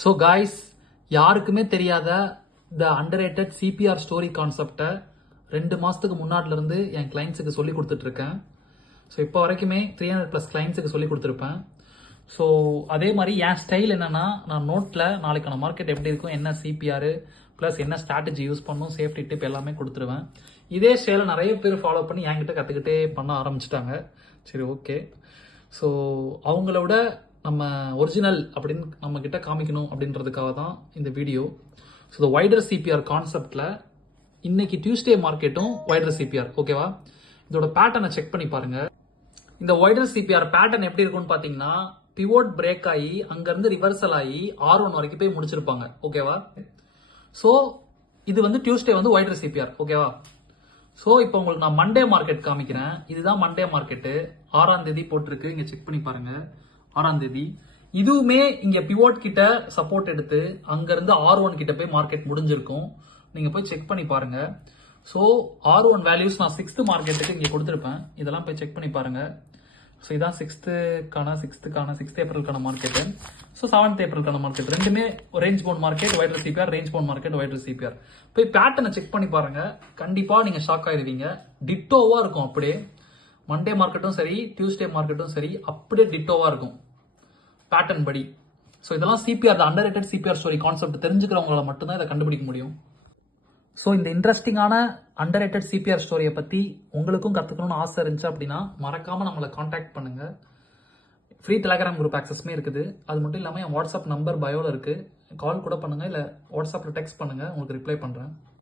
So guys, யாருக்குமே தெரியாத த underrated CPR story கான்செப்டை 2 மாசத்துக்கு முன்னாடில இருந்து என் கிளைண்ட்ஸுக்கு சொல்லி கொடுத்துட்டு இருக்கேன். ஸோ இப்போ வரைக்குமே 300+ கிளைண்ட்ஸுக்கு சொல்லி கொடுத்துருப்பேன். ஸோ அதே மாதிரி என் ஸ்டைல் என்னன்னா, நான் நோட்டில் நாளைக்கான மார்க்கெட் எப்படி இருக்கும், என்ன சிபிஆர் ப்ளஸ் என்ன ஸ்ட்ராட்டஜி யூஸ் பண்ணும், சேஃப்டி டிப் எல்லாமே கொடுத்துருவேன். இதே ஸ்டைலை நிறைய பேர் ஃபாலோ பண்ணி என்கிட்ட கற்றுக்கிட்டே பண்ண ஆரம்பிச்சிட்டாங்க. சரி, ஓகே. ஸோ அவங்களோட நம்ம ஒரிஜினல் அப்படின்னு நம்ம கிட்ட காமிக்கணும் அப்படின்றதுக்காக தான் இந்த வீடியோ. ஸோ இந்த வைடர் சிபிஆர் கான்செப்ட்ல இன்னைக்கு டியூஸ்டே மார்க்கெட்டும் வைடர் சிபிஆர், ஓகேவா? இதோட பேட்டர்னை செக் பண்ணி பாருங்க. இந்த வைடர் சிபிஆர் பேட்டர்ன் எப்படி இருக்கும்னு பாத்தீங்கன்னா, பிவோட் பிரேக் ஆகி அங்கிருந்து ரிவர்சல் ஆகி R1 வரைக்கும் போய் முடிச்சிருப்பாங்க, ஓகேவா? ஸோ இது வந்து டியூஸ்டே வந்து வைடர் சிபிஆர், ஓகேவா? ஸோ இப்போ உங்களுக்கு நான் மண்டே மார்க்கெட் காமிக்கிறேன். இதுதான் மண்டே மார்க்கெட்டு. 6ஆம் தேதி போட்டிருக்கு, இங்க செக் பண்ணி பாருங்க. 6ஆம் தேதி இதுவுமே இங்க பிவோட் கிட்ட சப்போர்ட் எடுத்து அங்க இருந்து R1 கிட்ட போய் மார்க்கெட் முடிஞ்சிருக்கும். நீங்க போய் செக் பண்ணி பாருங்க. ஸோ R1 வேல்யூஸ் நான் 6th மார்க்கெட்டுக்கு இங்க கொடுத்துருப்பேன். இதெல்லாம் போய் செக் பண்ணி பாருங்க. ஸோ இதான் 6th ஏப்ரலுக்கான மார்க்கெட்டு. ஸோ 7th ஏப்ரலுக்கான மார்க்கெட் ரெண்டுமே range bound market, wider CPR, range bound market, wider CPR. போய் பேட்டர்னை செக் பண்ணி பாருங்க. கண்டிப்பா நீங்க ஷாக் ஆயிருவீங்க. டிட்டோவா இருக்கும். அப்படியே மண்டே மார்க்கெட்டும் சரி, டியூஸ்டே மார்க்கெட்டும் சரி, அப்படியே டிட்டோவா இருக்கும் பேட்டர்ன் படி. ஸோ இதெல்லாம் CPR, underrated CPR story concept தெரிஞ்சுக்கிறவங்களால மட்டும்தான் இதை கண்டுபிடிக்க முடியும். ஸோ இந்த இன்ட்ரெஸ்டிங்கான அண்டர்ரேட்டட் சிபிஆர் ஸ்டோரியை பற்றி உங்களுக்கும் கற்றுக்கணும்னு ஆசை இருந்துச்சு அப்படின்னா மறக்காமல் நம்மளை காண்டாக்ட் பண்ணுங்கள். ஃப்ரீ டெலகிராம் குரூப் ஆக்சஸ்மே இருக்குது. அது மட்டும் இல்லாமல் என் வாட்ஸ்அப் நம்பர் பயோவில் இருக்குது. கால் கூட பண்ணுங்கள், இல்லை வாட்ஸ்அப்பில் டெக்ஸ்ட் பண்ணுங்கள், உங்களுக்கு ரிப்ளை பண்ணுறேன்.